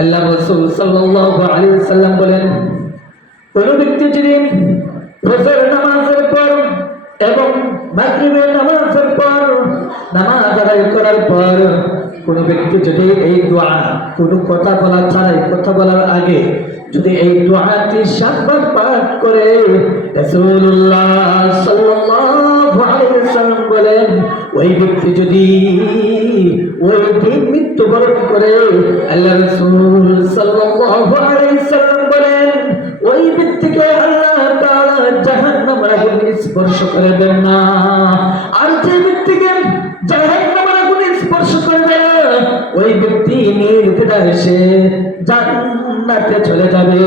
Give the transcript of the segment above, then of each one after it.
আল্লাহ রাসূল সাল্লাল্লাহু আলাইহি ওয়াসাল্লাম বলেন, কোন ব্যক্তি যদি ফজর নামাজের পর এবং মাগরিবের নামাজের পর নামাজ আদায় করার পর কোন ব্যক্তি যদি এই দোয়া, কোনো কথা বলা ছাড়াই, কথা বলার আগে যদি এই দোয়াটি 7 বার পাঠ করে, রাসূলুল্লাহ সাল্লাল্লাহু আলাইহি ওয়াসাল্লাম বলেন, ওই ব্যক্তি যদি ওই দিন মৃত্যুবরণ করে, আল্লাহ রাসূল সাল্লাল্লাহু আলাইহি ওয়াসাল্লাম বলেন, ওই ব্যক্তিকে আল্লাহ তাআলা জাহান্নামের আগুন স্পর্শ করবেন না। আর যে ব্যক্তিকে জাহান্নামের আগুন স্পর্শ করবে, ওই ব্যক্তি নির্দ্বিধায় সে জান্নাতে চলে যাবে।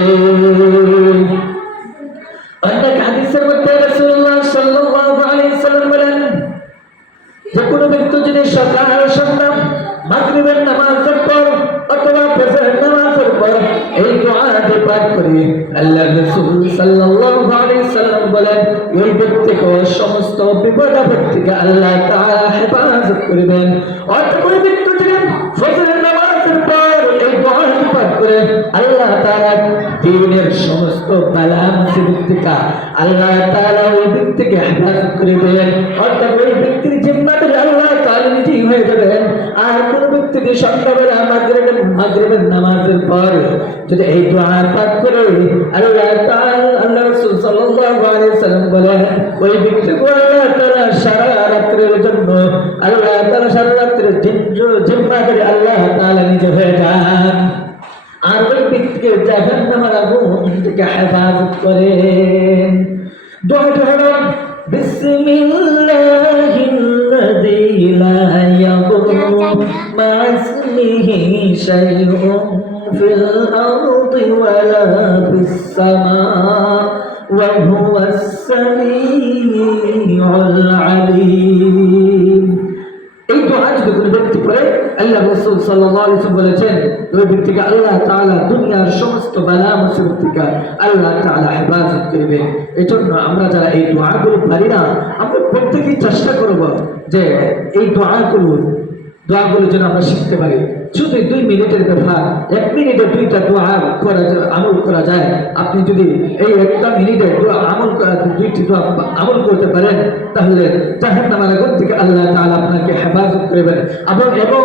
অন্য হাদিসের মধ্যে রাসূলুল্লাহ সাল্লাল্লাহু আলাইহি ওয়াসাল্লাম বলেন, যে কোনো ব্যক্তি যদি সকাল সন্ধ্যা মাগরিবের নামাজের পর অথবা ফজরের নামাজের পর এই দোয়াটি পাঠ করে, আল্লাহর রাসূল সাল্লাল্লাহু আলাইহি ওয়াসাল্লাম বলেন, ওই ব্যক্তিকে সমস্ত বিপদ আপদ থেকে আল্লাহ তাআলা হেফাজত করবেন। অর্থাৎ ওই ব্যক্তি যদি ফজরের নামাজের পর এই দোয়াটি পাঠ করে, আল্লাহ তাআলা দ্বীনের সমস্ত বালা মুসিবত থেকে আল্লাহ তাআলা ওই ব্যক্তিকে হেফাজত করবেন। অর্থাৎ ওই ব্যক্তির জিম্মাদার আল্লাহ তাআলা নিজেই হয়ে যাবেন। আর কোন ব্যক্তিকে সন্ধ্যাবেলা মাগরিবের নামাজের পর যদি এই দোয়া পাঠ করে, আল্লাহ তাআলা, আল্লাহ রাসূল সাল্লাল্লাহু আলাইহি ওয়াসাল্লাম বলেন, ওই ব্যক্তিকে আল্লাহ তাআলা সারা রাতের জন্য, আল্লাহ তাআলা সারা রাতের জিম্মাদার আল্লাহ তাআলা নিজে হয়ে যান। আর ওই ব্যক্তিকে জাহান্নামের আগুন থেকে হেফাজত করেন। দোয়াটি হলো, বিসমিল্লাহিল্লাযী লা ইয়াদুররু মা ইসমিহি শাইউন ফিল আরদি ওয়ালা ফিস সামাই ওয়া হুয়াস সামিউল আলীম। এই দোয়া যদি কোনো ব্যক্তি পড়ে, আল্লাহ রাসূল সাল্লাল্লাহু আলাইহি ওয়াসাল্লাম বলেছেন, ওই ব্যক্তিকে আল্লাহ তাআলা দুনিয়ার সমস্ত বালা মুসিবত থেকে আল্লাহ তাআলা হেফাজত করবে। এজন্য আমরা যারা এই দোয়াগুলো পারি না, আমরা প্রত্যেকেই চেষ্টা করব যে এই দোয়াগুলো যেন আমরা শিখতে পারি। শুধু 2 মিনিটের ব্যাপার, 1 মিনিটে 2টা দোয়া করা আমল করা যায়। আপনি যদি এই 1 মিনিটে দোয়া আমল করা 2টি দোয়া আমল করতে পারেন, তাহলে জাহান্নামের আগুন থেকে আল্লাহ তাআলা আপনাকে হেফাজত করবেন। এবং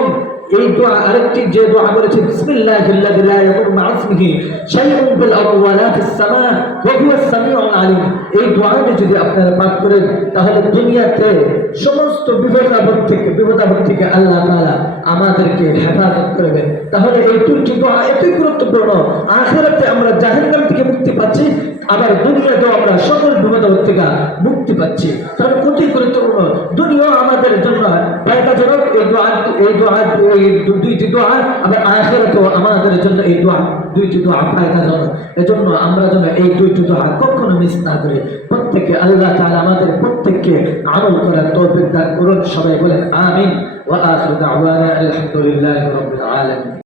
এই দোয়া আরেকটি যে দোয়া বলেছে, বিসমিল্লাহিল্লাযী লা ইয়াদুররু মা ইসমিহি শাইউন ফিল আরদি ওয়ালা ফিস সামা ওয়া হুয়াস সামিউল আলীম। এই দোয়াটি যদি আপনারা পাঠ করেন, তাহলে দুনিয়াতে সমস্ত বিপদ আপদ থেকে আল্লাহ তাআলা আমাদেরকে হেফাজত করবেন। তাহলে এই 2টি দোয়া এতই গুরুত্বপূর্ণ, আখিরাতে আমরা জাহান্নাম থেকে মুক্তি পাচ্ছি, আবার দুনিয়াতেও আমরা সকল বিপদ আপদ থেকে মুক্তি পাচ্ছি। তাহলে কতই গুরুত্বপূর্ণ। দুনিয়াও আমাদের জন্য ফায়দাজনক এই দোয়া 2টি দোয়া, আবার আখিরাতেও আমাদের জন্য এই দোয়া 2টি দোয়া ফায়দাজনক। এজন্য আমরা যেন এই 2টি দোয়া কখনো মিস না করি। প্রত্যেককে আল্লাহ তাআলা আমাদের প্রত্যেককে আমল করার তৌফিক দান করুন। সবাই বলেন আমিন। ওয়া আখিরু দাওয়ানা আলহামদুলিল্লাহি রাব্বিল আলামিন।